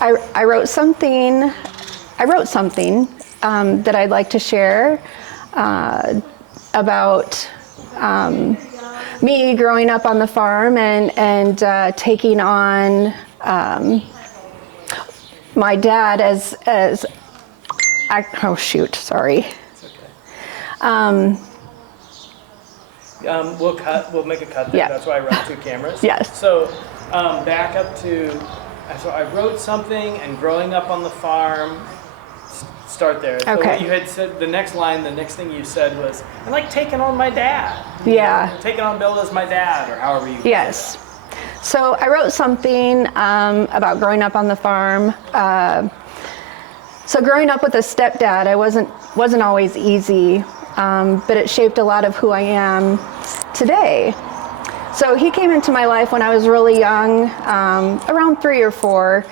I wrote something that I'd like to share about me growing up on the farm and taking on my dad as oh shoot, sorry. We'll make a cut there. Yeah. That's why I run 2 cameras. Yes. So back up to, so I wrote something and growing up on the farm. Start there. So Okay. what you had said, the next thing you said was, I like taking on my dad. Yeah. Taking on Bill as my dad, or however you Yes. So I wrote something about growing up on the farm. So growing up with a stepdad, I wasn't always easy, but it shaped a lot of who I am today. So he came into my life when I was really young, around 3 or 4.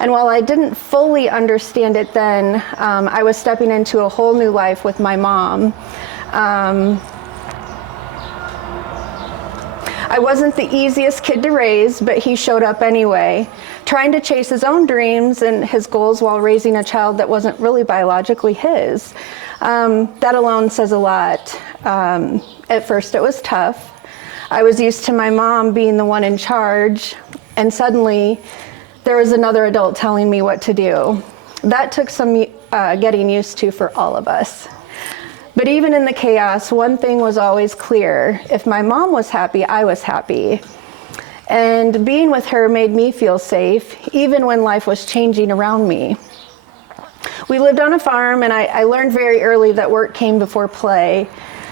And while I didn't fully understand it then, I was stepping into a whole new life with my mom. I wasn't the easiest kid to raise, but he showed up anyway, trying to chase his own dreams and his goals while raising a child that wasn't really biologically his. That alone says a lot. At first it was tough. I was used to my mom being the one in charge, and suddenly there was another adult telling me what to do. That took some getting used to for all of us. But even in the chaos, one thing was always clear. If my mom was happy, I was happy. And being with her made me feel safe, even when life was changing around me. We lived on a farm, and I learned very early that work came before play.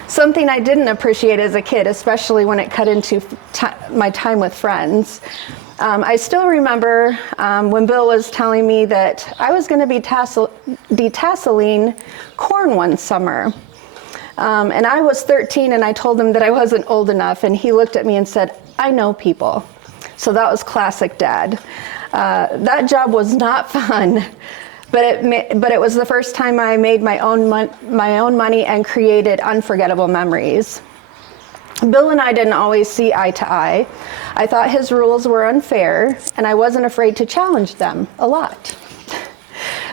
Something I didn't appreciate as a kid, especially when it cut into my time with friends. I still remember when Bill was telling me that I was going to be detasseling corn one summer. And I was 13, and I told him that I wasn't old enough, and he looked at me and said, "I know people." So that was classic Dad. That job was not fun, but it was the first time I made my own money and created unforgettable memories. Bill and I didn't always see eye to eye. I thought his rules were unfair, and I wasn't afraid to challenge them a lot.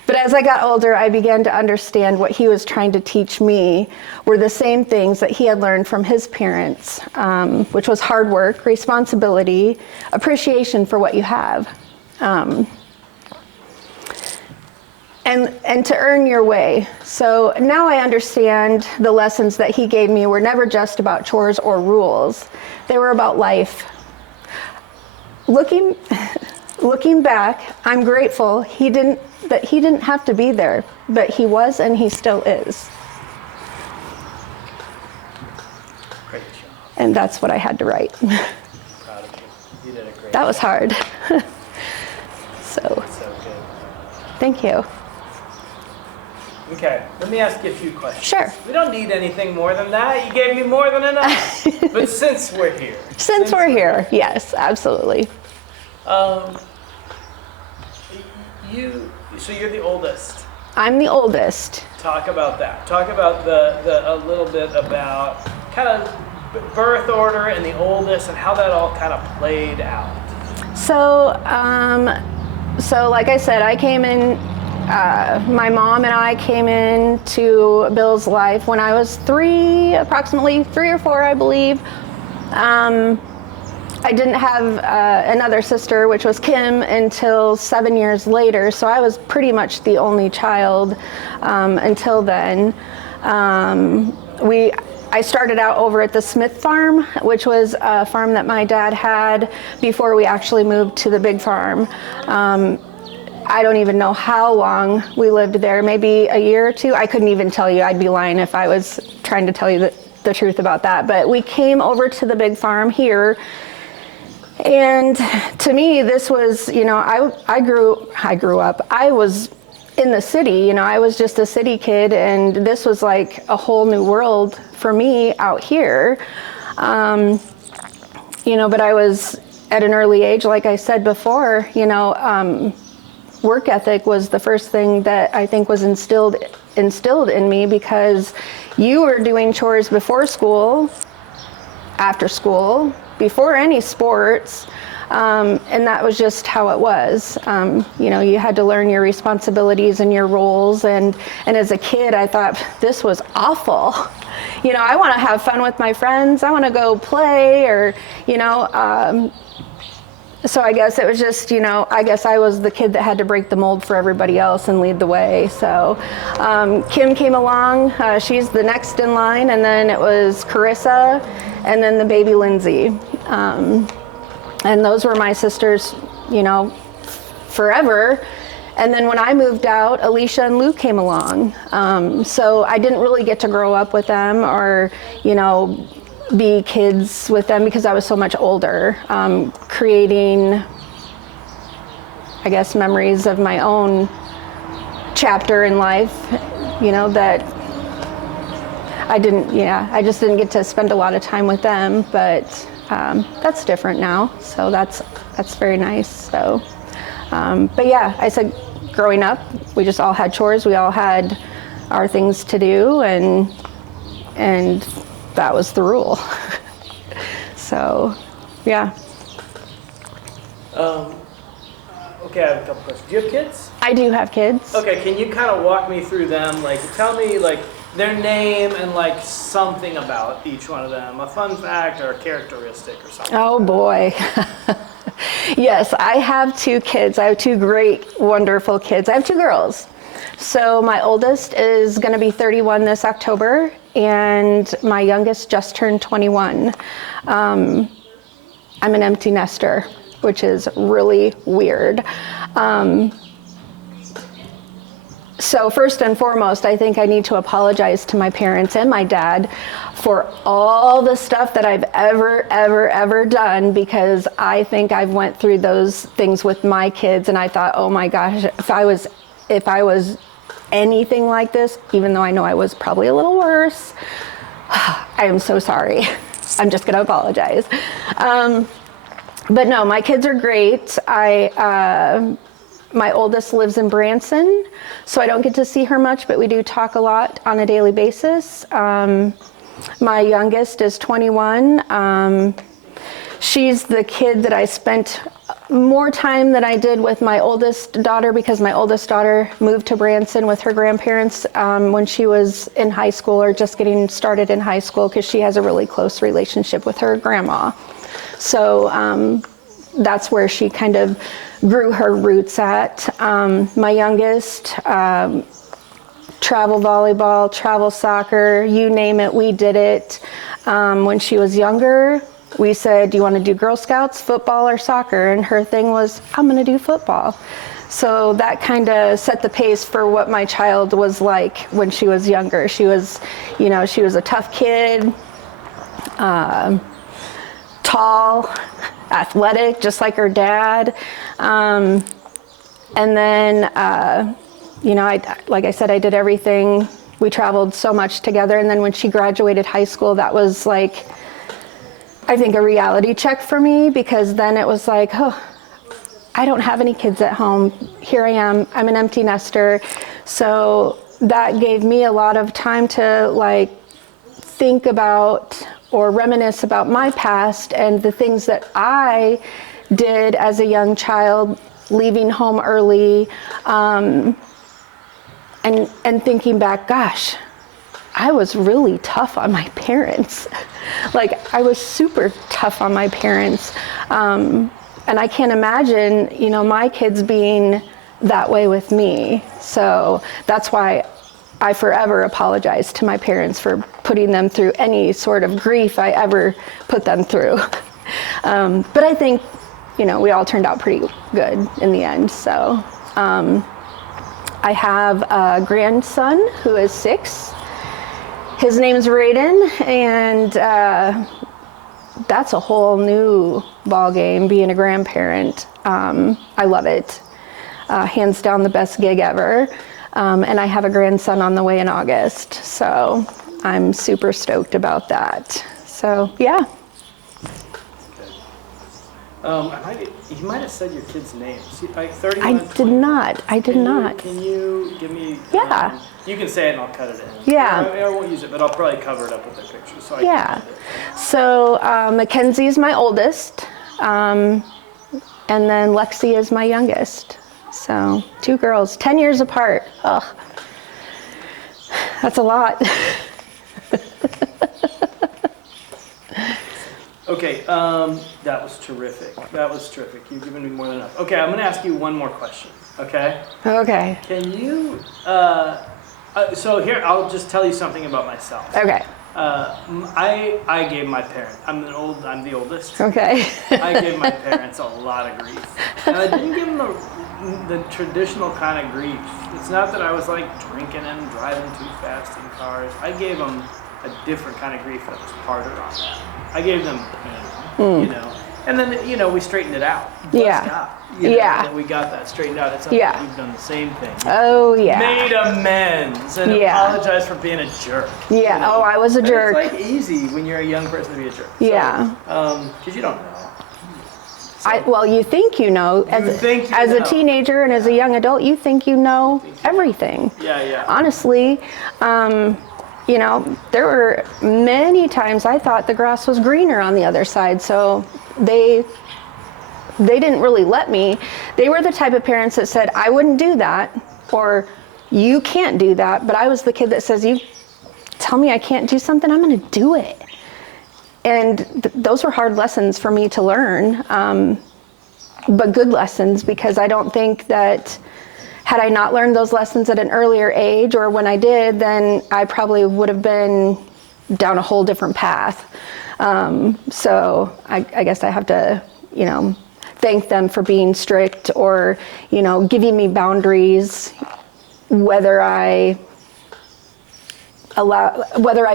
But as I got older, I began to understand what he was trying to teach me were the same things that he had learned from his parents, which was hard work, responsibility, appreciation for what you have, and to earn your way. So now I understand the lessons that he gave me were never just about chores or rules. They were about life. Looking back, I'm grateful that he didn't have to be there, but he was, and he still is. Great job. And that's what I had to write. Proud of you. You did a great That job. was hard. So So good. thank you. Okay, let me ask you a few questions. Sure. We don't need anything more than that. You gave me more than enough. But since we're here. Since we're here, yes, absolutely. So you're the oldest. I'm the oldest. Talk about that. Talk about a little bit about kind of birth order and the oldest and how that all kind of played out. So like I said, I came in, my mom and I came into Bill's life when I was approximately 3 or 4, I believe. I didn't have another sister, which was Kim, until 7 years later, so I was pretty much the only child until then. I started out over at the Smith farm, which was a farm that my dad had before we actually moved to the big farm. I don't even know how long we lived there, maybe a year or 2. I couldn't even tell you. I'd be lying if I was trying to tell you the truth about that. But we came over to the big farm here. And to me, this was, I grew up, I was in the city, I was just a city kid, and this was like a whole new world for me out here. But I was at an early age, like I said before, work ethic was the first thing that I think was instilled in me, because you were doing chores before school, after school, before any sports. And that was just how it was. You had to learn your responsibilities and your roles. And as a kid, I thought, this was awful. I want to have fun with my friends. I want to go play so I guess it was just, I guess I was the kid that had to break the mold for everybody else and lead the way. So Kim came along. She's the next in line. And then it was Carissa and then the baby Lindsay. And those were my sisters, forever. And then when I moved out, Alicia and Lou came along. So I didn't really get to grow up with them or, be kids with them because I was so much older, creating, I guess, memories of my own chapter in life, that I just didn't get to spend a lot of time with them, but that's different now. So that's very nice. So, but yeah, I said growing up, we just all had chores. We all had our things to do and that was the rule. So, yeah. Okay, I have a couple questions. Do you have kids? I do have kids. Okay, can you kind of walk me through them? Tell me, their name and, something about each one of them. A fun fact or a characteristic or something. Oh, boy. Yes, I have 2 kids. I have 2 great, wonderful kids. I have 2 girls. So my oldest is going to be 31 this October, and my youngest just turned 21. I'm an empty nester, which is really weird. So first and foremost, I think I need to apologize to my parents and my dad for all the stuff that I've ever done, because I think I've went through those things with my kids, and I thought, oh my gosh, if I was anything like this, even though I know I was probably a little worse, I am so sorry. I'm just gonna apologize. But no, my kids are great. My oldest lives in Branson, so I don't get to see her much, but we do talk a lot on a daily basis. My youngest is 21. She's the kid that I spent more time than I did with my oldest daughter, because my oldest daughter moved to Branson with her grandparents when she was in high school or just getting started in high school, because she has a really close relationship with her grandma. So that's where she kind of grew her roots at. My youngest, travel volleyball, travel soccer, you name it, we did it. When she was younger, we said, do you want to do Girl Scouts, football, or soccer? And her thing was, I'm going to do football. So that kind of set the pace for what my child was like when she was younger. She was, she was a tough kid, tall, athletic, just like her dad. And then, like I said, I did everything. We traveled so much together. And then when she graduated high school, that was like, I think, a reality check for me, because then it was like, oh, I don't have any kids at home. Here I am. I'm an empty nester. So that gave me a lot of time to think about or reminisce about my past and the things that I did as a young child, leaving home early, and thinking back, gosh, I was really tough on my parents. I was super tough on my parents. And I can't imagine, my kids being that way with me. So that's why I forever apologize to my parents for putting them through any sort of grief I ever put them through. But I think, we all turned out pretty good in the end. So I have a grandson who is 6. His name's Raiden, and that's a whole new ball game, being a grandparent. I love it. Hands down the best gig ever. And I have a grandson on the way in August, so I'm super stoked about that. So, yeah. You might have said your kids' names. 31, I did 21. not. I did not. Can you give me? Yeah. You can say it and I'll cut it in. Yeah. I won't use it, but I'll probably cover it up with their pictures. So Yeah. So Mackenzie's my oldest. And then Lexi is my youngest. So 2 girls, 10 years apart. Ugh, that's a lot. Okay, that was terrific. That was terrific. You've given me more than enough. Okay, I'm going to ask you one more question. Okay? Okay. Can you? So here, I'll just tell you something about myself. Okay. I gave my parents. I'm the oldest. Okay. I gave my parents a lot of grief, and I didn't give them the traditional kind of grief. It's not that I was like drinking and driving too fast in cars. I gave them a different kind of grief that was harder on them. I gave them pain, you know, and then we straightened it out. Bless God, and we got that straightened out. It's not like we've done the same thing. Oh yeah. Made amends and apologized for being a jerk. Yeah. Oh, I was a jerk. It's like easy when you're a young person to be a jerk. Yeah. Because you don't know. Well, you think you know. As a teenager and as a young adult, you think you know everything. Yeah. Honestly, there were many times I thought the grass was greener on the other side. So they didn't really let me. They were the type of parents that said, I wouldn't do that, or you can't do that. But I was the kid that says, you tell me I can't do something, I'm going to do it. And those were hard lessons for me to learn, but good lessons, because I don't think that had I not learned those lessons at an earlier age, or when I did, then I probably would have been down a whole different path. So I guess I have to, thank them for being strict, or, giving me boundaries, whether I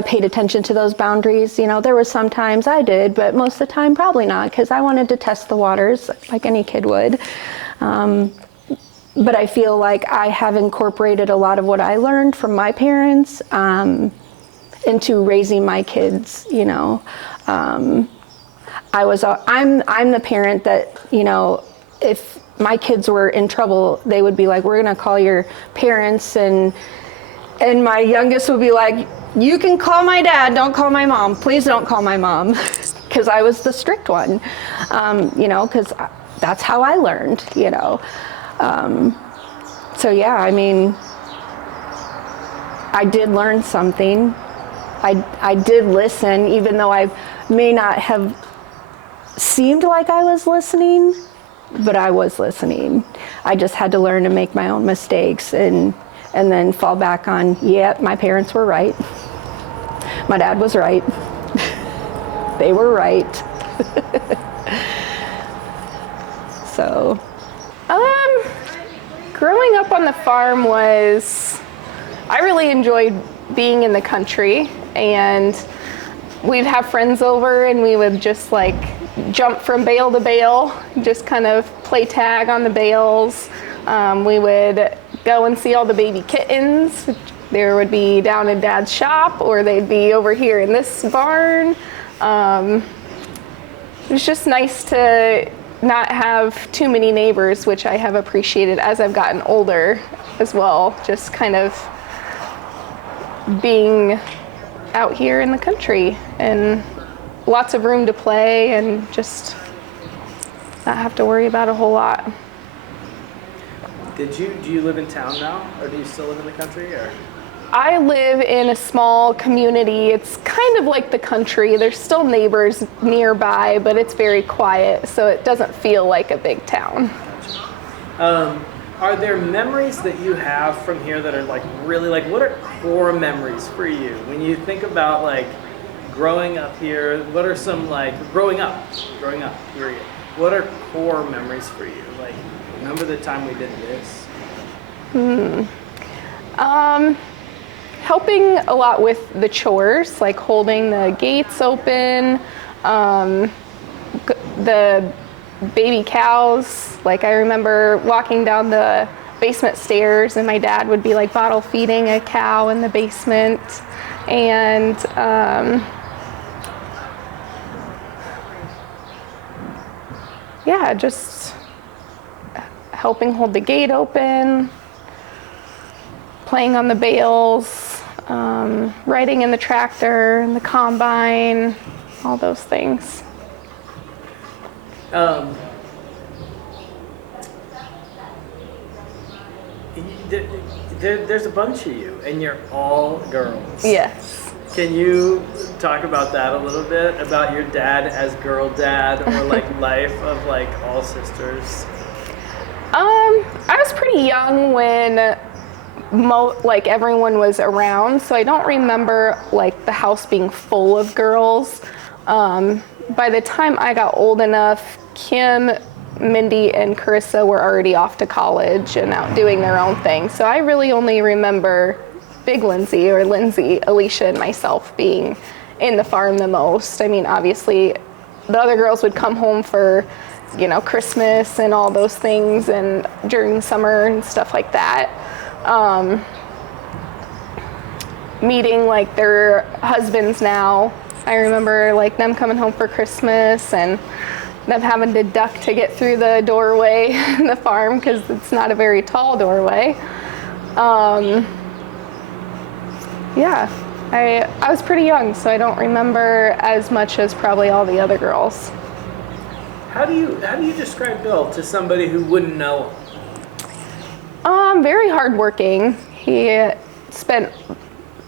paid attention to those boundaries. There were some times I did, but most of the time probably not, because I wanted to test the waters like any kid would. But I feel like I have incorporated a lot of what I learned from my parents into raising my kids. I'm the parent that, if my kids were in trouble, they would be like, we're going to call your parents, and my youngest would be like, you can call my dad, don't call my mom. Please don't call my mom. Because I was the strict one, because that's how I learned, So yeah, I mean, I did learn something. I did listen, even though I may not have seemed like I was listening, but I was listening. I just had to learn to make my own mistakes and then fall back on, my parents were right. My dad was right. They were right. So. Growing up on the farm I really enjoyed being in the country, and we'd have friends over and we would just jump from bale to bale, just kind of play tag on the bales. We would go and see all the baby kittens. There would be down in Dad's shop, or they'd be over here in this barn. It was just nice to not have too many neighbors, which I have appreciated as I've gotten older as well. Just kind of being out here in the country and lots of room to play and just not have to worry about a whole lot. Do you live in town now, or do you still live in the country, or? I live in a small community. It's kind of like the country. There's still neighbors nearby, but it's very quiet, so it doesn't feel like a big town. Are there memories that you have from here that are really what are core memories for you when you think about growing up here? What are some growing up period? What are core memories for you? Remember the time we did this? Helping a lot with the chores, like holding the gates open, the baby cows. I remember walking down the basement stairs and my dad would be bottle feeding a cow in the basement. And just helping hold the gate open, playing on the bales, riding in the tractor and the combine, all those things. there's a bunch of you, and you're all girls. Yes. Can you talk about that a little bit, about your dad as girl dad, or like life of like all sisters? I was pretty young when like everyone was around, so I don't remember like the house being full of girls. By the time I got old enough, Kim, Mindy, and Carissa were already off to college and out doing their own thing. So I really only remember Big Lindsay, or Lindsay, Alicia, and myself being in the farm the most. I mean, obviously, the other girls would come home for, you know, Christmas and all those things, and during summer and stuff like that. Meeting like their husbands now. I remember like them coming home for Christmas and them having to duck to get through the doorway in the farm because it's not a very tall doorway. Yeah, I was pretty young, so I don't remember as much as probably all the other girls. How do you describe Bill to somebody who wouldn't know him? Very hardworking. He spent,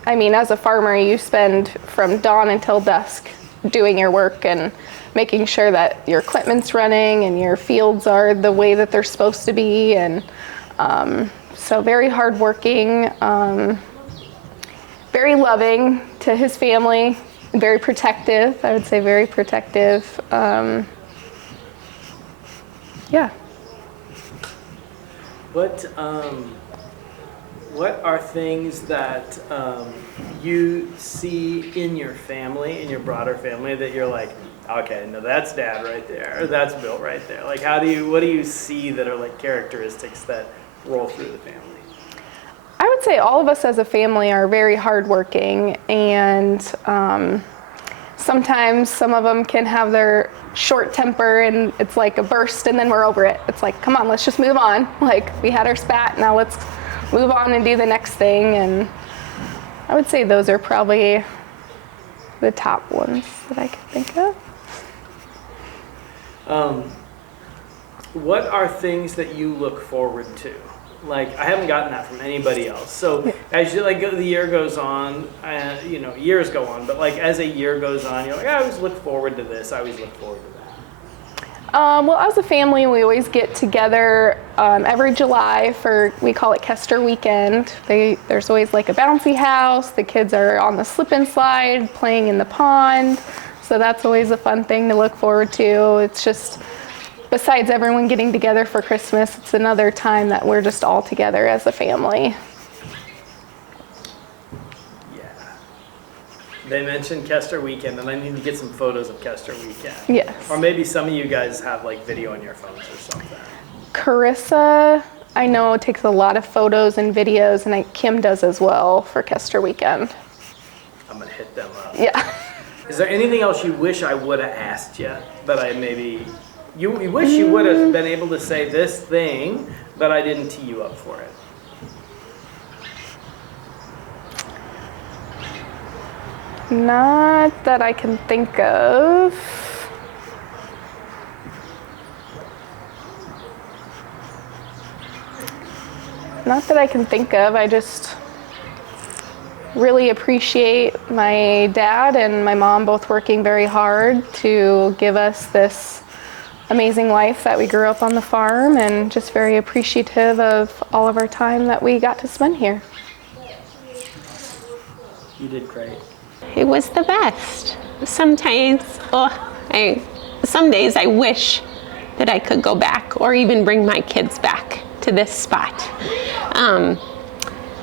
I mean, as a farmer, you spend from dawn until dusk doing your work and making sure that your equipment's running and your fields are the way that they're supposed to be. And so very hardworking, very loving to his family, very protective. I would say very protective. Yeah. What are things that you see in your family, in your broader family, that you're like, okay, no, that's Dad right there, or that's Bill right there? Like, what do you see that are like characteristics that roll through the family? I would say all of us as a family are very hardworking, and sometimes some of them can have their short temper and it's like a burst and then we're over it. It's like, come on, let's just move on. Like, we had our spat, now let's move on and do the next thing. And I would say those are probably the top ones that I can think of. What are things that you look forward to? Like, I haven't gotten that from anybody else. So as you like the year goes on, you know, years go on, but like as a year goes on, you're like, I always look forward to this. I always look forward to that. Well, as a family, we always get together every July for, we call it Kester Weekend. There's always like a bouncy house. The kids are on the slip and slide, playing in the pond. So that's always a fun thing to look forward to. It's just, besides everyone getting together for Christmas, it's another time that we're just all together as a family. Yeah. They mentioned Kester Weekend, and I need to get some photos of Kester Weekend. Yes. Or maybe some of you guys have like video on your phones or something. Carissa, I know, takes a lot of photos and videos, and Kim does as well for Kester Weekend. I'm gonna hit them up. Yeah. Is there anything else you wish I would have asked you that I maybe... You wish you would have been able to say this thing, but I didn't tee you up for it? Not that I can think of. Not that I can think of. I just really appreciate my dad and my mom both working very hard to give us this amazing life that we grew up on the farm, and just very appreciative of all of our time that we got to spend here. You did great. It was the best. Sometimes, some days I wish that I could go back or even bring my kids back to this spot.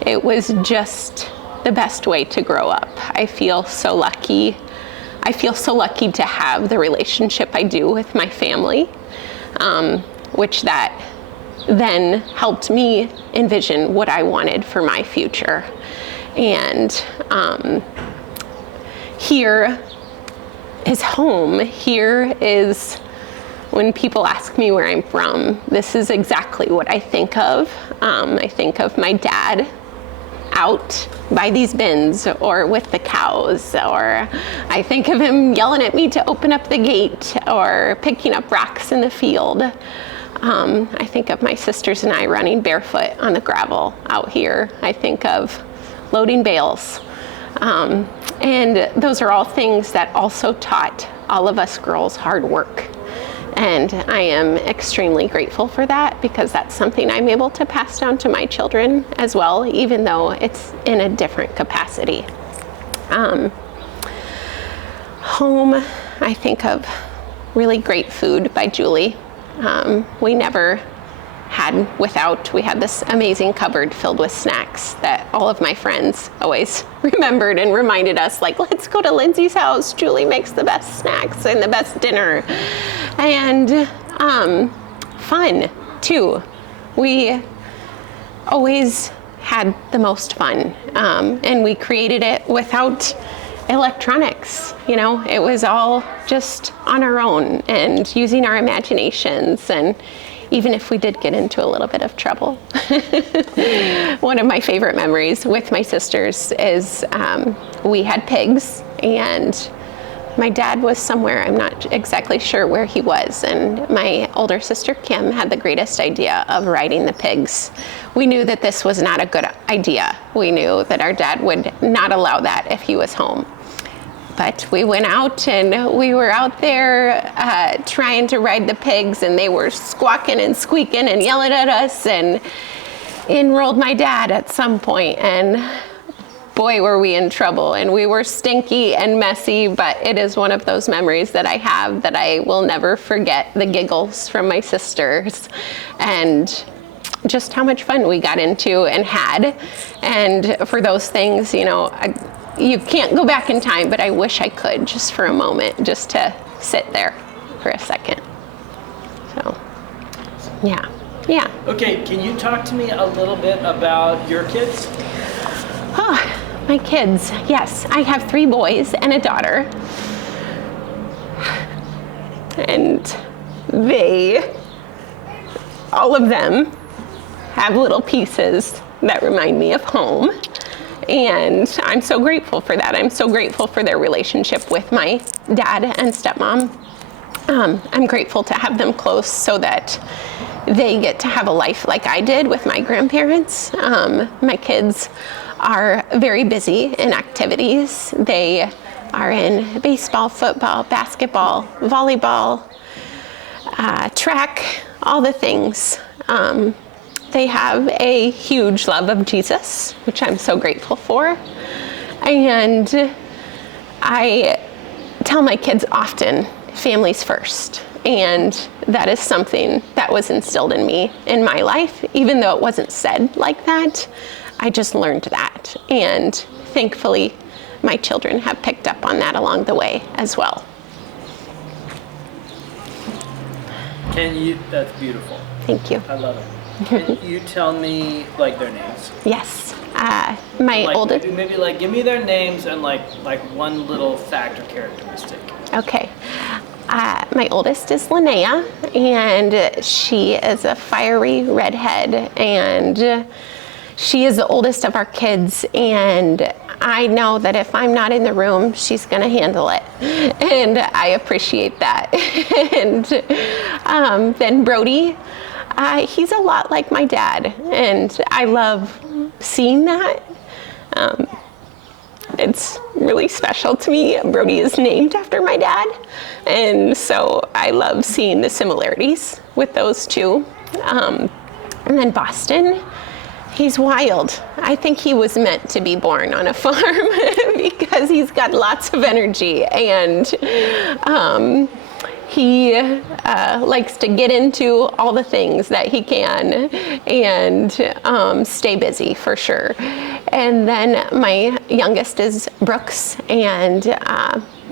It was just the best way to grow up. I feel so lucky. I feel so lucky to have the relationship I do with my family, which that then helped me envision what I wanted for my future. And here is home. Here is, when people ask me where I'm from, this is exactly what I think of. I think of my dad out by these bins or with the cows, or I think of him yelling at me to open up the gate or picking up rocks in the field. I think of my sisters and I running barefoot on the gravel out here. I think of loading bales. And those are all things that also taught all of us girls hard work. And I am extremely grateful for that, because that's something I'm able to pass down to my children as well, even though it's in a different capacity. Home, I think of really great food by Julie. We never had without. We had this amazing cupboard filled with snacks that all of my friends always remembered and reminded us, like, let's go to Lindsay's house. Julie makes the best snacks and the best dinner. And fun, too. We always had the most fun, and we created it without electronics. You know, it was all just on our own and using our imaginations. And even if we did get into a little bit of trouble, one of my favorite memories with my sisters is we had pigs, and my dad was somewhere, I'm not exactly sure where he was, and my older sister Kim had the greatest idea of riding the pigs. We knew that this was not a good idea. We knew that our dad would not allow that if he was home. But we went out, and we were out there trying to ride the pigs, and they were squawking and squeaking and yelling at us, and in rolled my dad at some point, and boy, were we in trouble, and we were stinky and messy, but it is one of those memories that I have that I will never forget, the giggles from my sisters, and just how much fun we got into and had. And for those things, you know, you can't go back in time, but I wish I could, just for a moment, just to sit there for a second. So, yeah. Okay, can you talk to me a little bit about your kids? Oh, my kids, yes. I have 3 boys and a daughter. And all of them have little pieces that remind me of home. And I'm so grateful for that. I'm so grateful for their relationship with my dad and stepmom. I'm grateful to have them close so that they get to have a life like I did with my grandparents. My kids are very busy in activities. They are in baseball, football, basketball, volleyball, track, all the things. They have a huge love of Jesus, which I'm so grateful for. And I tell my kids often, families first. And that is something that was instilled in me in my life, even though it wasn't said like that. I just learned that. And thankfully, my children have picked up on that along the way as well. That's beautiful. Thank you. I love it. Can you tell me, like, their names? Yes. My oldest. Maybe, like, give me their names and, like one little fact or characteristic. Okay. My oldest is Linnea, and she is a fiery redhead, and she is the oldest of our kids, and I know that if I'm not in the room, she's gonna handle it, and I appreciate that. And then Brody, he's a lot like my dad, and I love seeing that. It's really special to me. Brody is named after my dad, and so I love seeing the similarities with those two. And then Boston, he's wild. I think he was meant to be born on a farm because he's got lots of energy, and he likes to get into all the things that he can and stay busy for sure. And then my youngest is Brooks, and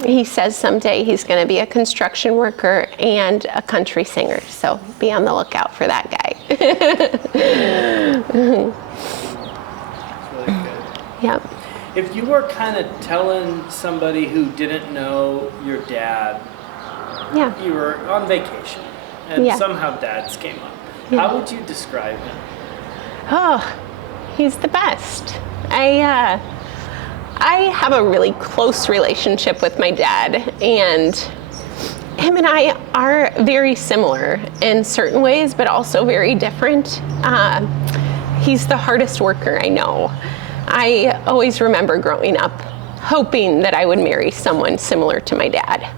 he says someday he's going to be a construction worker and a country singer. So be on the lookout for that guy. That's really good. Yep. If you were kind of telling somebody who didn't know your dad, Yeah. you were on vacation, and Yeah. somehow dads came up, Yeah. how would you describe him? Oh, he's the best. I have a really close relationship with my dad, and him and I are very similar in certain ways, but also very different. He's the hardest worker I know. I always remember growing up hoping that I would marry someone similar to my dad.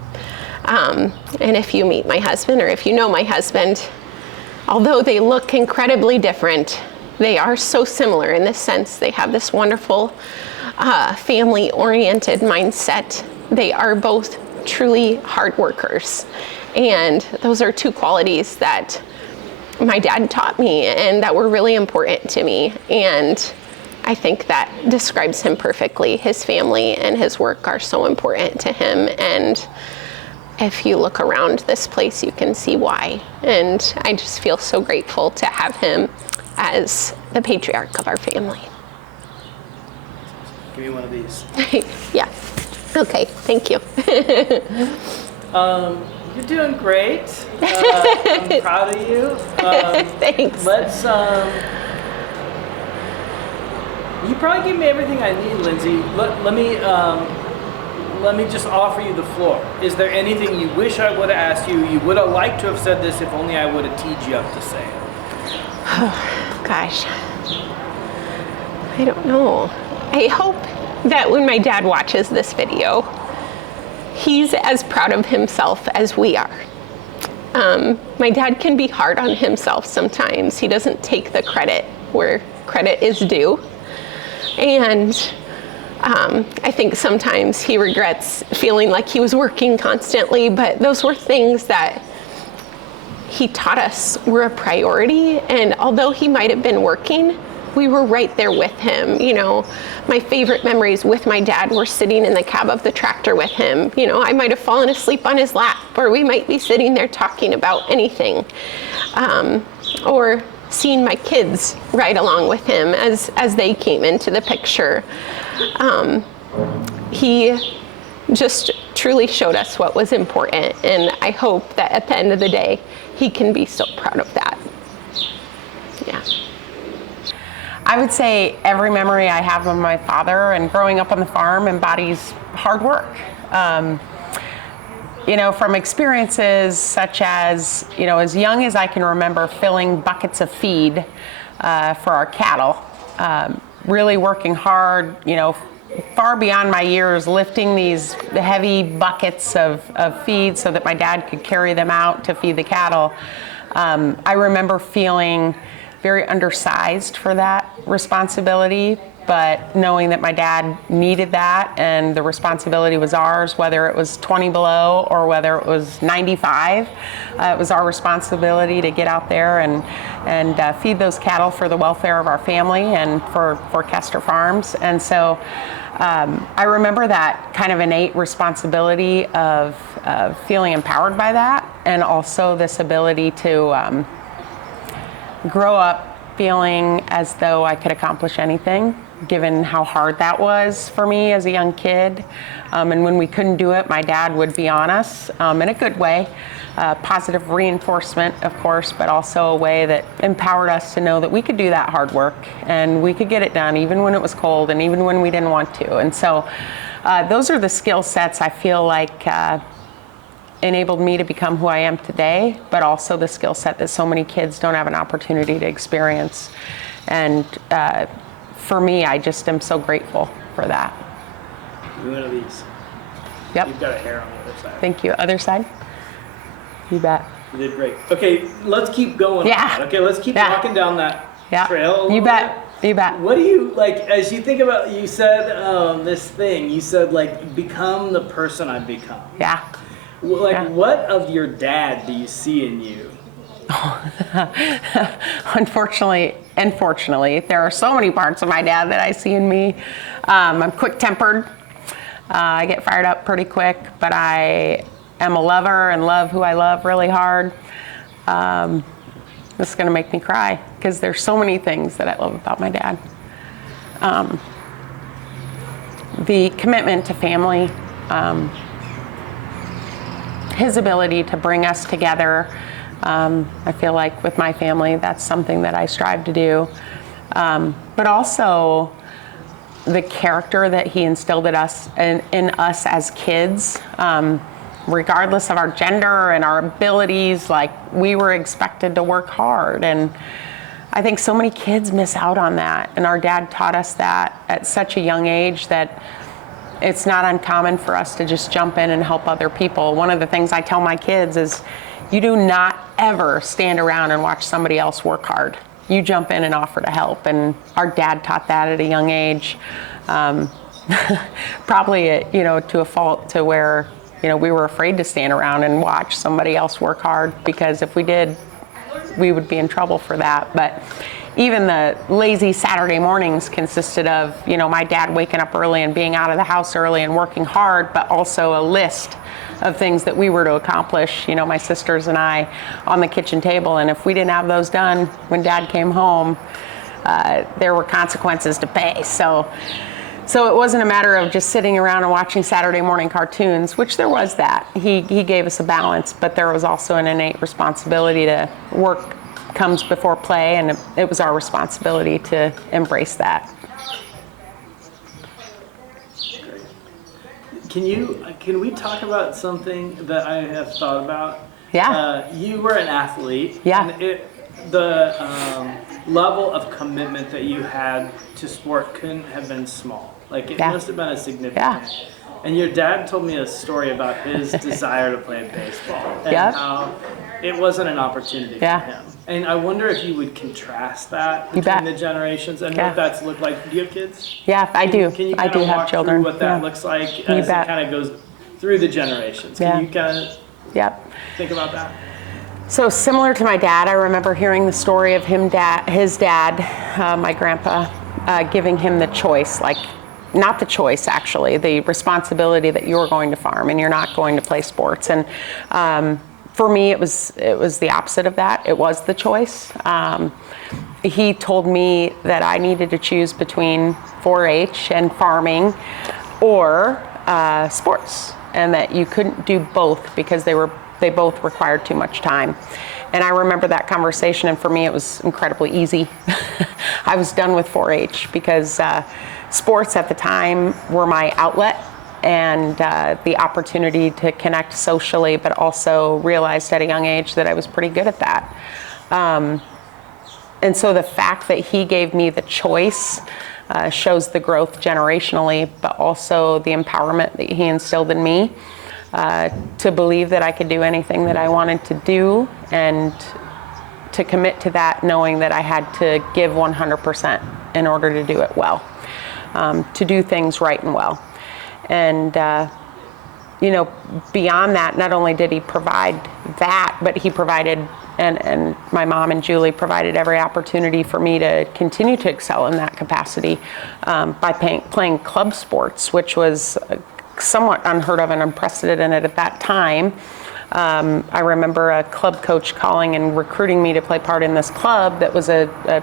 And if you meet my husband, or if you know my husband, although they look incredibly different, they are so similar in this sense. They have this wonderful family-oriented mindset. They are both truly hard workers. And those are two qualities that my dad taught me and that were really important to me. And I think that describes him perfectly. His family and his work are so important to him. And if you look around this place, you can see why. And I just feel so grateful to have him as the patriarch of our family. Give me one of these. Yeah. Okay, thank you. You're doing great. I'm proud of you. Thanks. Let's, you probably gave me everything I need, Lindsay. Let me just offer you the floor. Is there anything you wish I would have asked you? You would have liked to have said this if only I would have teed you up to say it. Oh, gosh. I don't know. I hope that when my dad watches this video, he's as proud of himself as we are. My dad can be hard on himself sometimes. He doesn't take the credit where credit is due. And I think sometimes he regrets feeling like he was working constantly, but those were things that he taught us were a priority. And although he might have been working, we were right there with him. You know, my favorite memories with my dad were sitting in the cab of the tractor with him. You know, I might have fallen asleep on his lap, or we might be sitting there talking about anything. Or seeing my kids ride along with him as they came into the picture. He just truly showed us what was important, and I hope that at the end of the day, he can be so proud of that. Yeah. I would say every memory I have of my father and growing up on the farm embodies hard work. You know, from experiences such as, you know, as young as I can remember filling buckets of feed for our cattle, really working hard, you know, far beyond my years, lifting these heavy buckets of feed so that my dad could carry them out to feed the cattle. I remember feeling very undersized for that responsibility, but knowing that my dad needed that and the responsibility was ours, whether it was 20 below or whether it was 95, it was our responsibility to get out there and feed those cattle for the welfare of our family and for Kester Farms. And so I remember that kind of innate responsibility of feeling empowered by that, and also this ability to grow up feeling as though I could accomplish anything, given how hard that was for me as a young kid. And when we couldn't do it, my dad would be on us in a good way. Positive reinforcement, of course, but also a way that empowered us to know that we could do that hard work and we could get it done even when it was cold and even when we didn't want to. And so those are the skill sets I feel like enabled me to become who I am today, but also the skill set that so many kids don't have an opportunity to experience. And for me, I just am so grateful for that. One of these. Yep. You've got a hair on the other side. Thank you. Other side? You bet. You did great. Okay, let's keep going. Yeah. Okay, let's keep walking down that trail. You bet. You bet. What do you, like, as you think about, you said this thing, you said, like, become the person I've become. Yeah. Like, what of your dad do you see in you? Unfortunately and fortunately, there are so many parts of my dad that I see in me. I'm quick-tempered. I get fired up pretty quick, but I am a lover and love who I love really hard. This is going to make me cry because there's so many things that I love about my dad. The commitment to family, his ability to bring us together. I feel like with my family, that's something that I strive to do. But also the character that he instilled in us as kids. regardless of our gender and our abilities, like we were expected to work hard. And I think so many kids miss out on that. And our dad taught us that at such a young age that it's not uncommon for us to just jump in and help other people. One of the things I tell my kids is, you do not ever stand around and watch somebody else work hard. You jump in and offer to help. And our dad taught that at a young age. Probably, to a fault to where, we were afraid to stand around and watch somebody else work hard, because if we did, we would be in trouble for that. But even the lazy Saturday mornings consisted of, my dad waking up early and being out of the house early and working hard, but also a list of things that we were to accomplish, my sisters and I, on the kitchen table. And if we didn't have those done when Dad came home, there were consequences to pay. So it wasn't a matter of just sitting around and watching Saturday morning cartoons, which there was that. He gave us a balance, but there was also an innate responsibility to work comes before play, and it was our responsibility to embrace that. Can we talk about something that I have thought about? Yeah. You were an athlete. Yeah. And the level of commitment that you had to sport couldn't have been small. Like, it must have been a significant. Yeah. And your dad told me a story about his desire to play baseball and how it wasn't an opportunity for him. And I wonder if you would contrast that between the generations and what that's looked like. Do you have kids? Yeah, I do. Can you I do have children. What that looks like as it kind of goes through the generations? Can you kind of think about that? So similar to my dad, I remember hearing the story of his dad, my grandpa, giving him the choice, not the choice actually, the responsibility that you're going to farm and you're not going to play sports. And for me, it was the opposite of that. It was the choice. He told me that I needed to choose between 4-H and farming or sports, and that you couldn't do both because they both required too much time. And I remember that conversation, and for me it was incredibly easy. I was done with 4-H because sports at the time were my outlet and the opportunity to connect socially, but also realized at a young age that I was pretty good at that. And so the fact that he gave me the choice shows the growth generationally, but also the empowerment that he instilled in me to believe that I could do anything that I wanted to do, and to commit to that knowing that I had to give 100% in order to do it well, to do things right and well. And beyond that, not only did he provide that, but he provided, and my mom and Julie provided every opportunity for me to continue to excel in that capacity by playing club sports, which was somewhat unheard of and unprecedented at that time. I remember a club coach calling and recruiting me to play part in this club that was a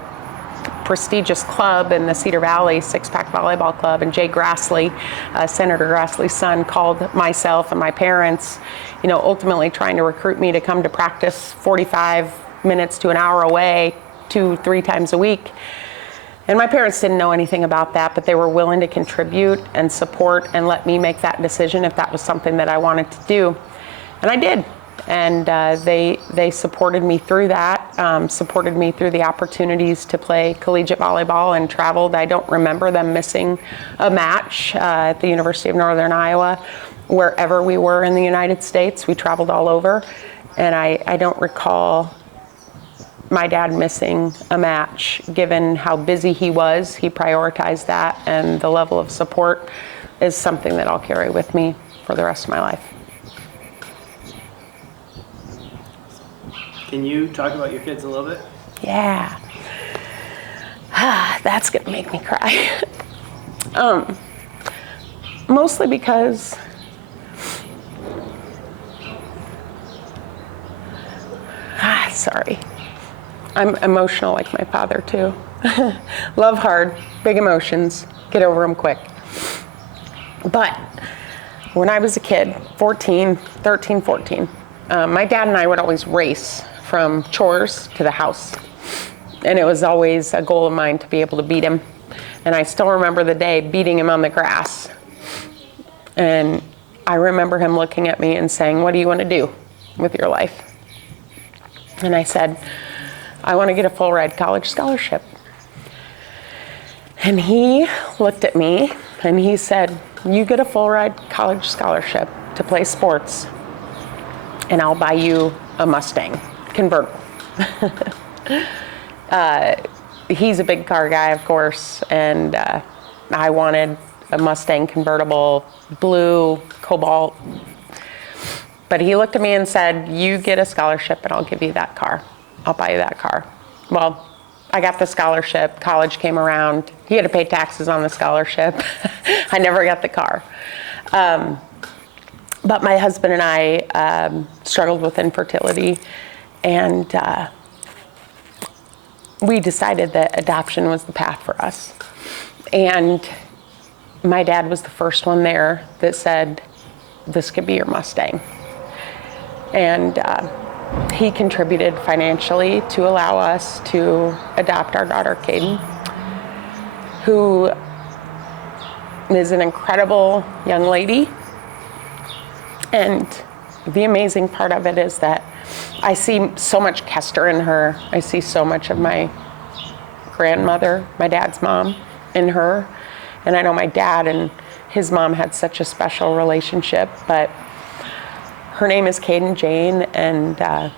prestigious club in the Cedar Valley, six-pack volleyball club, and Jay Grassley, Senator Grassley's son, called myself and my parents, ultimately trying to recruit me to come to practice 45 minutes to an hour away, 2-3 times a week. And my parents didn't know anything about that, but they were willing to contribute and support and let me make that decision if that was something that I wanted to do. And I did. And they supported me through that, supported me through the opportunities to play collegiate volleyball, and traveled. I don't remember them missing a match at the University of Northern Iowa. Wherever we were in the United States, we traveled all over. And I don't recall my dad missing a match, given how busy he was. He prioritized that, and the level of support is something that I'll carry with me for the rest of my life. Can you talk about your kids a little bit? Yeah. That's gonna make me cry. Mostly because sorry. I'm emotional like my father too. Love hard, big emotions, get over them quick. But when I was a kid, 13, 14, my dad and I would always race from chores to the house. And it was always a goal of mine to be able to beat him. And I still remember the day beating him on the grass. And I remember him looking at me and saying, "What do you want to do with your life?" And I said, "I want to get a full ride college scholarship." And he looked at me and he said, "You get a full ride college scholarship to play sports, and I'll buy you a Mustang convertible." He's a big car guy, of course, and I wanted a Mustang convertible, blue, cobalt. But he looked at me and said, "You get a scholarship and I'll give you that car. I'll buy you that car." Well, I got the scholarship, college came around, he had to pay taxes on the scholarship. I never got the car. But my husband and I struggled with infertility, and we decided that adoption was the path for us. And my dad was the first one there that said, "This could be your Mustang." And he contributed financially to allow us to adopt our daughter, Caden, who is an incredible young lady. And the amazing part of it is that I see so much Kester in her. I see so much of my grandmother, my dad's mom, in her. And I know my dad and his mom had such a special relationship, but her name is Caden Jane, and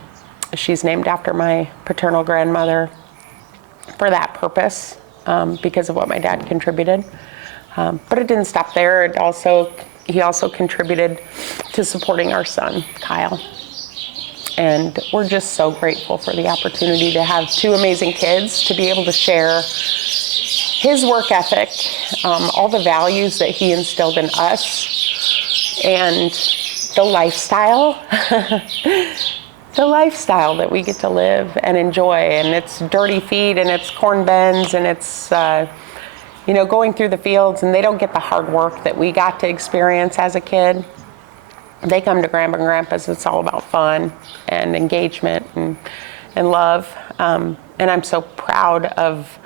she's named after my paternal grandmother for that purpose, because of what my dad contributed. But it didn't stop there. He also contributed to supporting our son, Kyle. And we're just so grateful for the opportunity to have two amazing kids, to be able to share his work ethic, all the values that he instilled in us, and the lifestyle, that we get to live and enjoy. And it's dirty feet, and it's corn bends, and it's going through the fields, and they don't get the hard work that we got to experience as a kid. They come to Grandma and Grandpa's, it's all about fun and engagement and love. And I'm so proud of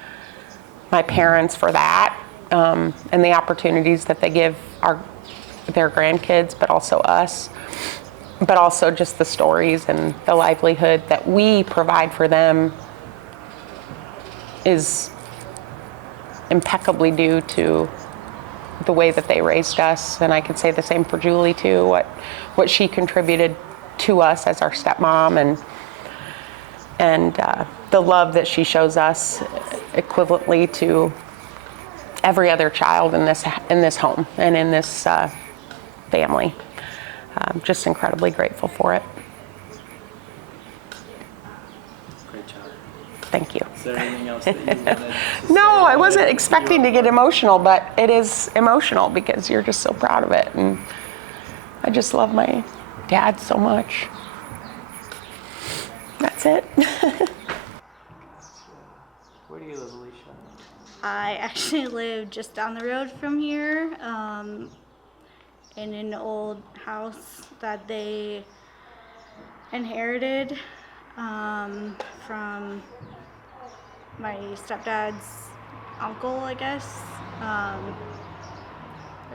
my parents for that, and the opportunities that they give their grandkids, but also us, but also just the stories and the livelihood that we provide for them is impeccably due to the way that they raised us. And I could say the same for Julie too, what she contributed to us as our stepmom, and the love that she shows us equivalently to every other child in this home and in this family. I'm just incredibly grateful for it. Great job. Thank you. Is there anything else that you wanted to say? No, I wasn't expecting to get emotional, but it is emotional because you're just so proud of it. And I just love my dad so much. That's it. Where do you live, Alicia? I actually live just down the road from here, in an old house that they inherited from my stepdad's uncle, I guess.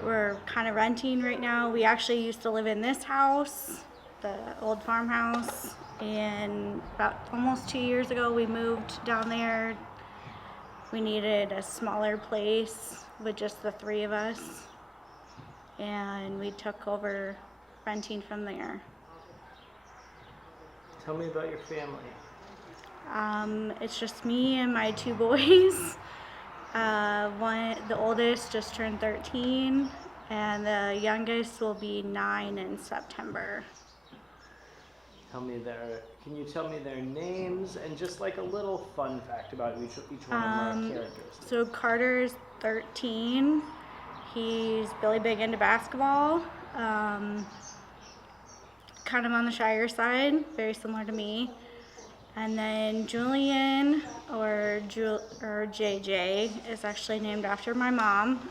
We're kind of renting right now. We actually used to live in this house, the old farmhouse, and about almost 2 years ago we moved down there. We needed a smaller place with just the three of us, and we took over renting from there. Tell me about your family. It's just me and my two boys. The oldest just turned 13, and the youngest will be 9 in September. Can you tell me their names and just like a little fun fact about each one of the characters? So Carter's 13. He's really big into basketball. Kind of on the shyer side, very similar to me. And then Julian, or JJ, is actually named after my mom.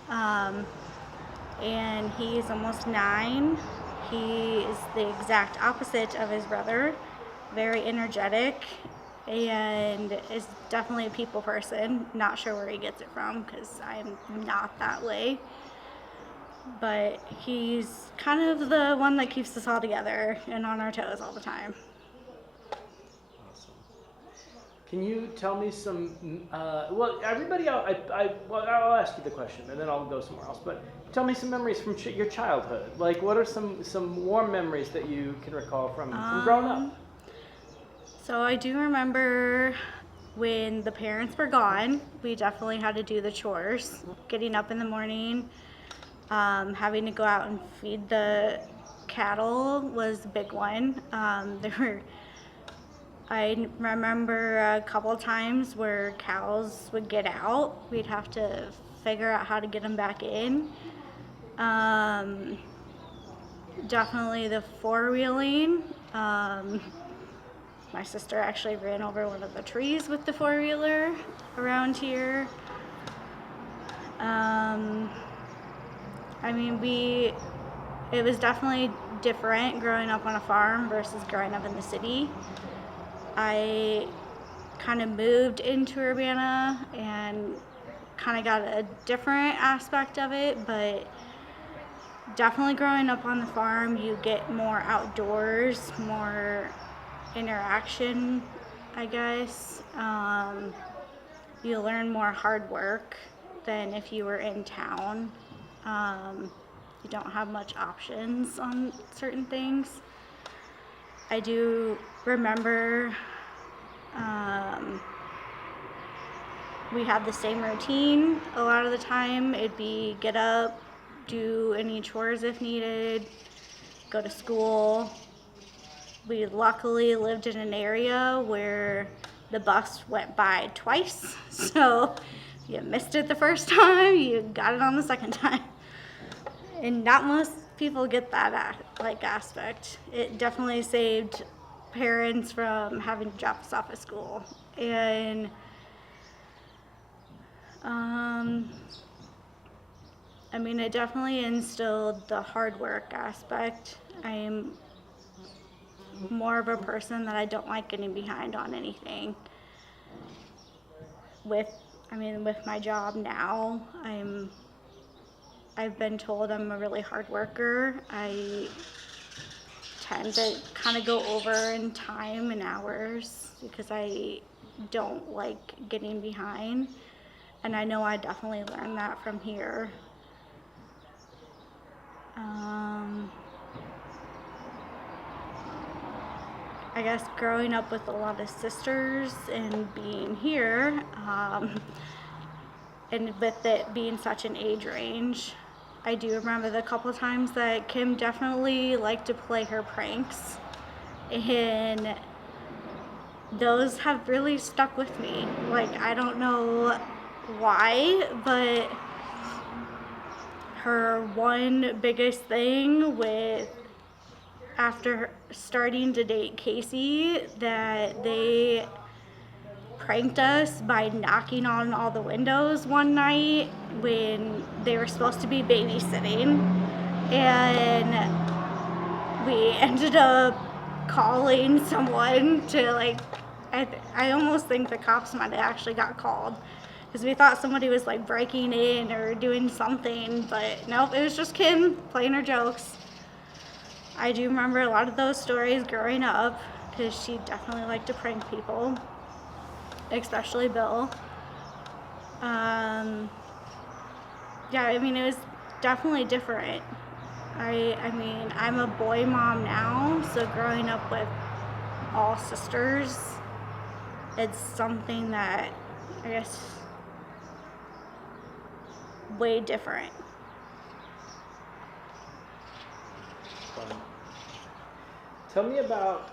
And he's almost 9. He is the exact opposite of his brother, very energetic, and is definitely a people person. Not sure where he gets it from, because I'm not that way. but he's kind of the one that keeps us all together and on our toes all the time. Awesome. Can you tell me some? Well, everybody, I'll ask you the question, and then I'll go somewhere else. But tell me some memories from your childhood. Like, what are some warm memories that you can recall from growing up? So I do remember when the parents were gone, we definitely had to do the chores. Getting up in the morning, having to go out and feed the cattle was a big one. I remember a couple of times where cows would get out. We'd have to figure out how to get them back in. Definitely the four-wheeling. My sister actually ran over one of the trees with the four-wheeler around here. It was definitely different growing up on a farm versus growing up in the city. I kind of moved into Urbana and kind of got a different aspect of it, but definitely growing up on the farm, you get more outdoors, more interaction, I guess. You learn more hard work than if you were in town. You don't have much options on certain things. I do remember we had the same routine a lot of the time. It'd be get up, do any chores if needed, go to school. We luckily lived in an area where the bus went by twice, so you missed it the first time, you got it on the second time. And not most people get that aspect. It definitely saved parents from having to drop us off at school. And it definitely instilled the hard work aspect. I am more of a person that I don't like getting behind on anything. With my job now, I've been told I'm a really hard worker. I tend to kind of go over in time and hours because I don't like getting behind. And I know I definitely learned that from here. I guess growing up with a lot of sisters and being here, and with it being such an age range, I do remember the couple of times that Kim definitely liked to play her pranks, and those have really stuck with me. Like, I don't know why, but her one biggest thing after starting to date Casey, that they pranked us by knocking on all the windows one night when they were supposed to be babysitting, and we ended up calling someone to I almost think the cops might have actually got called because we thought somebody was breaking in or doing something, but nope, it was just Kim playing her jokes. I do remember a lot of those stories growing up because she definitely liked to prank people, especially Bill. It was definitely different. I'm a boy mom now, so growing up with all sisters, it's something that I guess way different. Tell me about.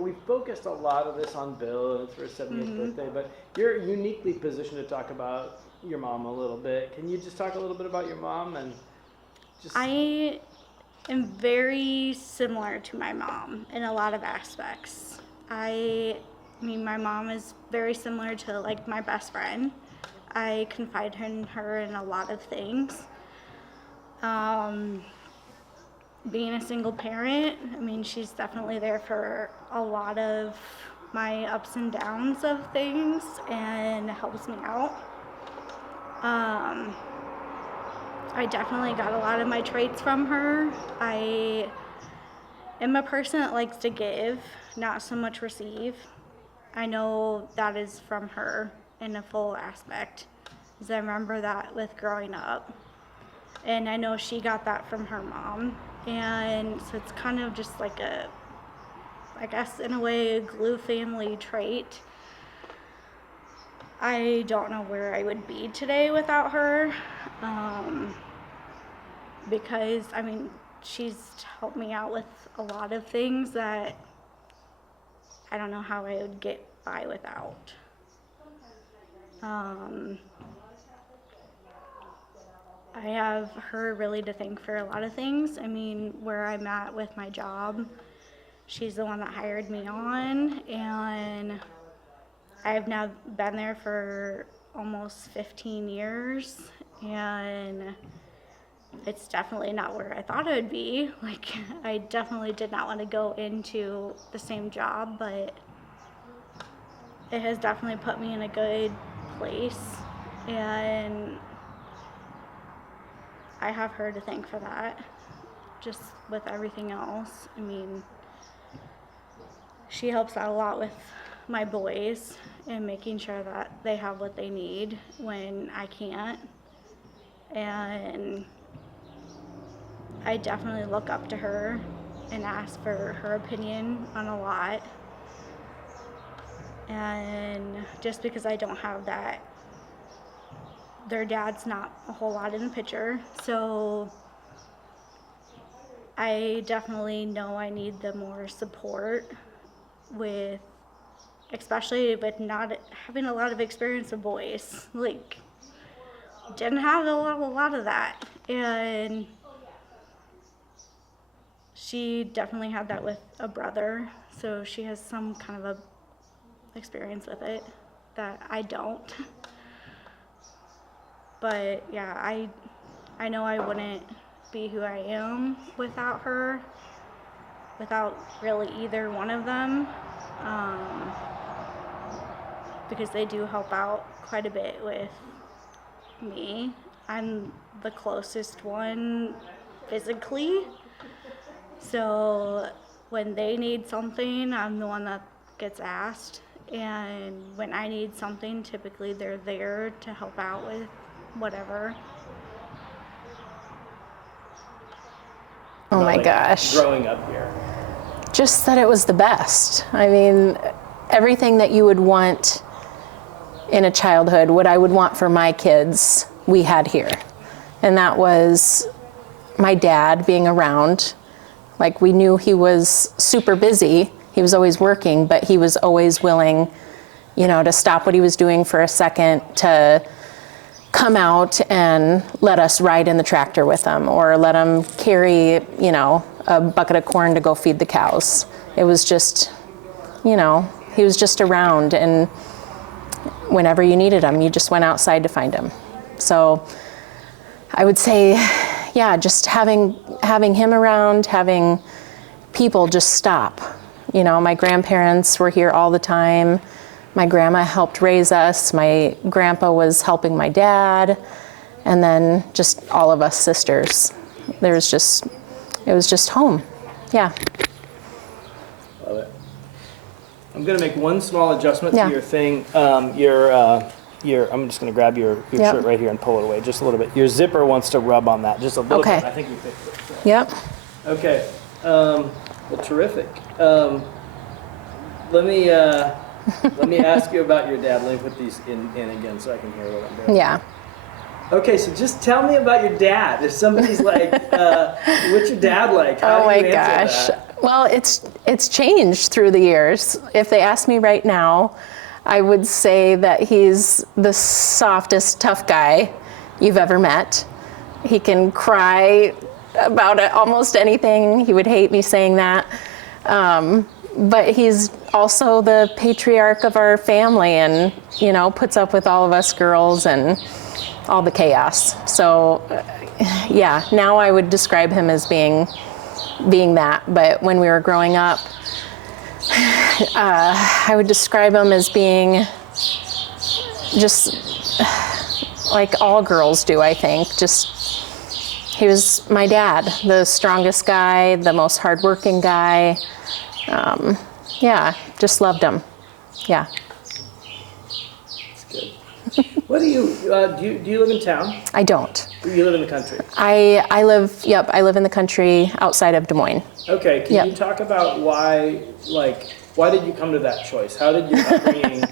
We've focused a lot of this on Bill and it's for his 70th birthday, but you're uniquely positioned to talk about your mom a little bit. Can you just talk a little bit about your mom and just? I am very similar to my mom in a lot of aspects. My mom is very similar to my best friend. I confide in her in a lot of things. Being a single parent, she's definitely there for a lot of my ups and downs of things and helps me out. I definitely got a lot of my traits from her. I am a person that likes to give, not so much receive. I know that is from her in a full aspect, because I remember that with growing up. And I know she got that from her mom. And so it's kind of just like a, I guess in a way, a glue family trait. I don't know where I would be today without her. Because, I mean, she's helped me out with a lot of things that I don't know how I would get by without. I have her really to thank for a lot of things. I mean, where I'm at with my job, she's the one that hired me on, and I've now been there for almost 15 years, and it's definitely not where I thought it would be. Like, I definitely did not want to go into the same job, but it has definitely put me in a good place, and I have her to thank for that. Just with everything else, I mean, she helps out a lot with my boys and making sure that they have what they need when I can't. And I definitely look up to her and ask for her opinion on a lot. And just because I don't have that, their dad's not a whole lot in the picture, so I definitely know I need the more support with, especially with not having a lot of experience with boys. Like, didn't have a lot of that, and she definitely had that with a brother, so she has some kind of a experience with it that I don't. But yeah, I know I wouldn't be who I am without her, without really either one of them, because they do help out quite a bit with me. I'm the closest one physically, so when they need something, I'm the one that gets asked, and when I need something, typically they're there to help out with whatever. Oh my Like, gosh. Growing up here. Just that it was the best. I mean, everything that you would want in a childhood, what I would want for my kids, we had here. And that was my dad being around. Like, we knew he was super busy. He was always working, but he was always willing, you know, to stop what he was doing for a second to come out and let us ride in the tractor with him, or let him carry, you know, a bucket of corn to go feed the cows. It was just, you know, he was just around, and whenever you needed him, you just went outside to find him. So I would say, yeah, just having him around, having people just stop. You know, my grandparents were here all the time. My grandma helped raise us. My grandpa was helping my dad. And then just all of us sisters. It was just home. Yeah. Love it. I'm gonna make one small adjustment Yeah. to your thing. I'm just gonna grab your Yep. shirt right here and pull it away just a little bit. Your zipper wants to rub on that just a little Okay. bit. I think you fixed it. So. Yep. Okay. Well, terrific. Let me ask you about your dad. Let me put these in again so I can hear what I'm doing. Yeah. Okay, so just tell me about your dad. If somebody's like, what's your dad like? How Oh do my you answer gosh. that? Well, it's changed through the years. If they ask me right now, I would say that he's the softest, tough guy you've ever met. He can cry about almost anything. He would hate me saying that. But he's also the patriarch of our family, and, you know, puts up with all of us girls and all the chaos. So yeah, now I would describe him as being that. But when we were growing up, I would describe him as being just like all girls do, I think. Just He was my dad, the strongest guy, the most hardworking guy. Yeah, just loved him. Yeah. That's good. What do you live in town? I don't. You live in the country? I live in the country outside of Des Moines. Okay, can you talk about why did you come to that choice? How did your upbringing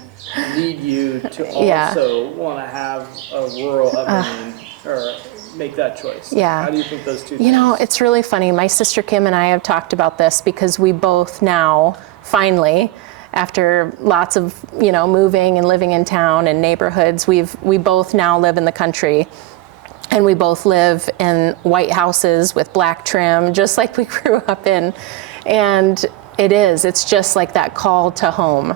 lead you to also want to have a rural upbringing or make that choice? Yeah. How do you think those two things? You know, it's really funny. My sister Kim and I have talked about this because we both now, finally, after lots of, moving and living in town and neighborhoods, we both now live in the country. And we both live in white houses with black trim, just like we grew up in. And it's just like that call to home.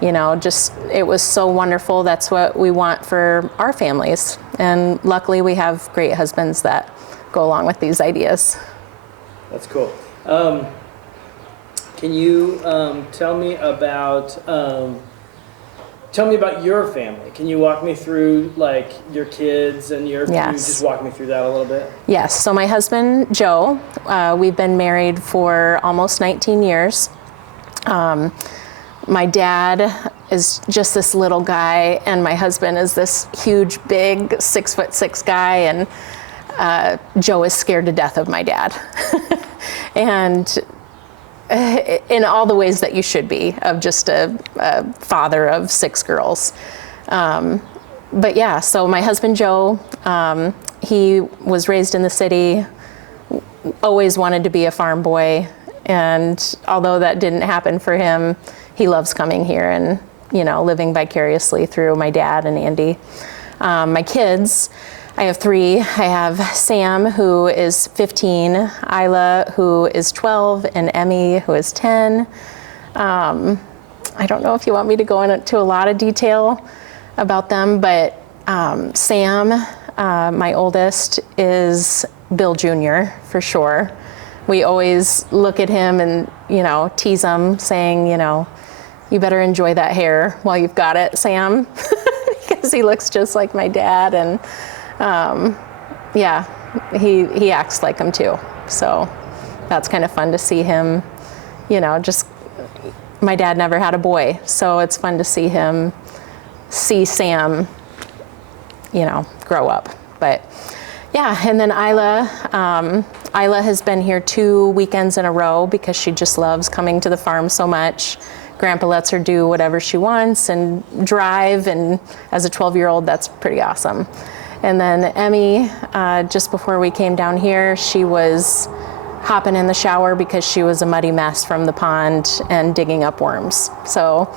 It was so wonderful. That's what we want for our families. And luckily we have great husbands that go along with these ideas. That's cool. Can you tell me about your family? Can you walk me through your kids and your? Yes. Can you just walk me through that a little bit? Yes. So my husband Joe, we've been married for almost 19 years. My dad is just this little guy, and my husband is this huge, big 6'6" guy, and Joe is scared to death of my dad. And in all the ways that you should be, of just a father of 6 girls. But yeah, so my husband Joe, he was raised in the city, always wanted to be a farm boy, and although that didn't happen for him, he loves coming here and living vicariously through my dad and Andy. My kids, I have 3. I have Sam, who is 15, Isla, who is 12, and Emmy, who is 10. I don't know if you want me to go into a lot of detail about them, but Sam, my oldest, is Bill Jr. for sure. We always look at him and, tease him, saying, you better enjoy that hair while you've got it, Sam, because he looks just like my dad. And he acts like him too. So that's kind of fun to see him, my dad never had a boy. So it's fun to see Sam, grow up. But yeah, and then Isla has been here 2 weekends in a row because she just loves coming to the farm so much. Grandpa lets her do whatever she wants and drive, and as a 12-year-old, that's pretty awesome. And then Emmy, just before we came down here, she was hopping in the shower because she was a muddy mess from the pond and digging up worms. So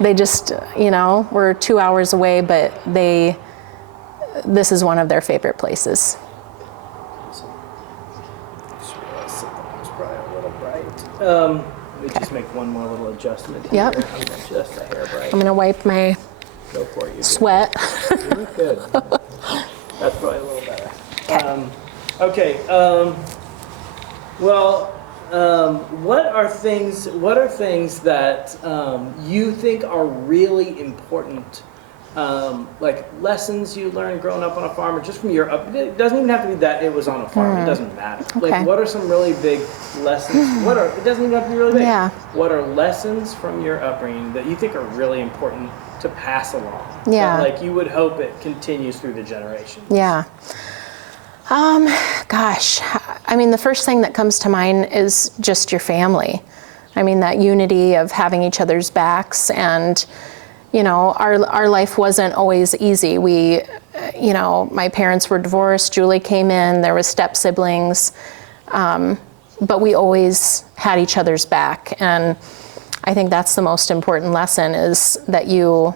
they just, we're 2 hours away, but this is one of their favorite places. It's probably a little bright. Let me just make one more little adjustment here. Yep. I'm just a hair bright. I'm gonna wipe my Go for it. sweat. You're good. That's probably a little better. Okay. What are things that you think are really important, like lessons you learned growing up on a farm, or just from your up? It doesn't even have to be that it was on a farm. It doesn't matter. Okay. Like, what are some really big lessons? It doesn't even have to be really big. Yeah. What are lessons from your upbringing that you think are really important to pass along? Yeah. That, you would hope it continues through the generations. Yeah. Gosh, I mean, the first thing that comes to mind is just your family. I mean, that unity of having each other's backs, and, our life wasn't always easy. We, my parents were divorced, Julie came in, there was step siblings, but we always had each other's back. And I think that's the most important lesson, is that you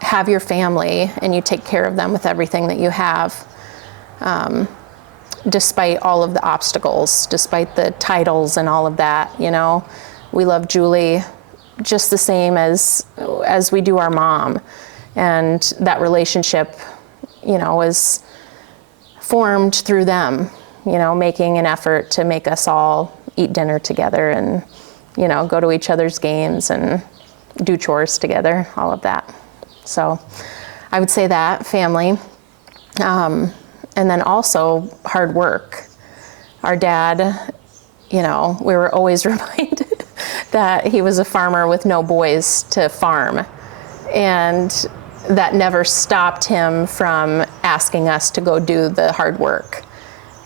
have your family and you take care of them with everything that you have. Despite all of the obstacles, despite the titles and all of that, we love Julie just the same as we do our mom. And that relationship, was formed through them, making an effort to make us all eat dinner together and, go to each other's games and do chores together, all of that. So I would say that, family. And then also hard work. Our dad, you know, we were always reminded that he was a farmer with no boys to farm. And that never stopped him from asking us to go do the hard work.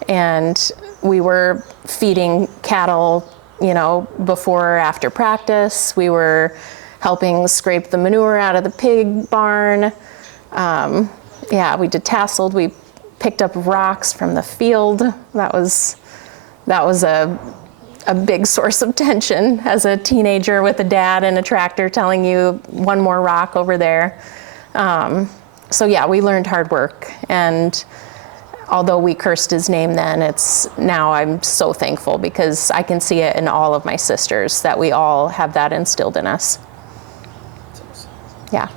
And we were feeding cattle, you know, before or after practice. We were helping scrape the manure out of the pig barn. Yeah, we did tasseled. We picked up rocks from the field. That was a big source of tension as a teenager with a dad and a tractor telling you one more rock over there. So yeah, we learned hard work. And although we cursed his name then, now I'm so thankful because I can see it in all of my sisters that we all have that instilled in us. Yeah.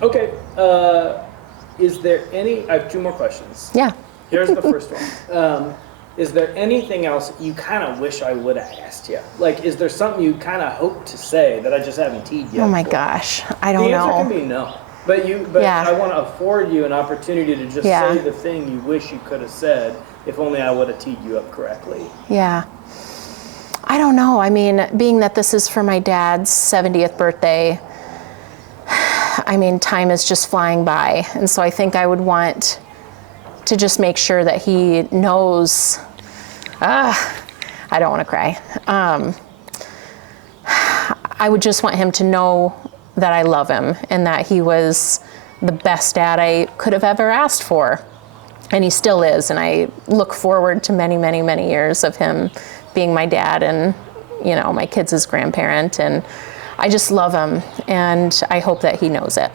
Okay. Is there any? I have 2 more questions. Yeah. Here's the first one. Is there anything else you kind of wish I would have asked you? Like, is there something you kind of hope to say that I just haven't teed yet? Oh my gosh, I don't know. know. The answer can be no. But Yeah. I want to afford you an opportunity to just Yeah. say the thing you wish you could have said if only I would have teed you up correctly. Yeah. I don't know. I mean, being that this is for my dad's 70th birthday, I mean, time is just flying by. And so I think I would want to just make sure that he knows, I don't want to cry. I would just want him to know that I love him and that he was the best dad I could have ever asked for. And he still is. And I look forward to many, many, many years of him being my dad and, you know, my kids' grandparent. And I just love him. And I hope that he knows it.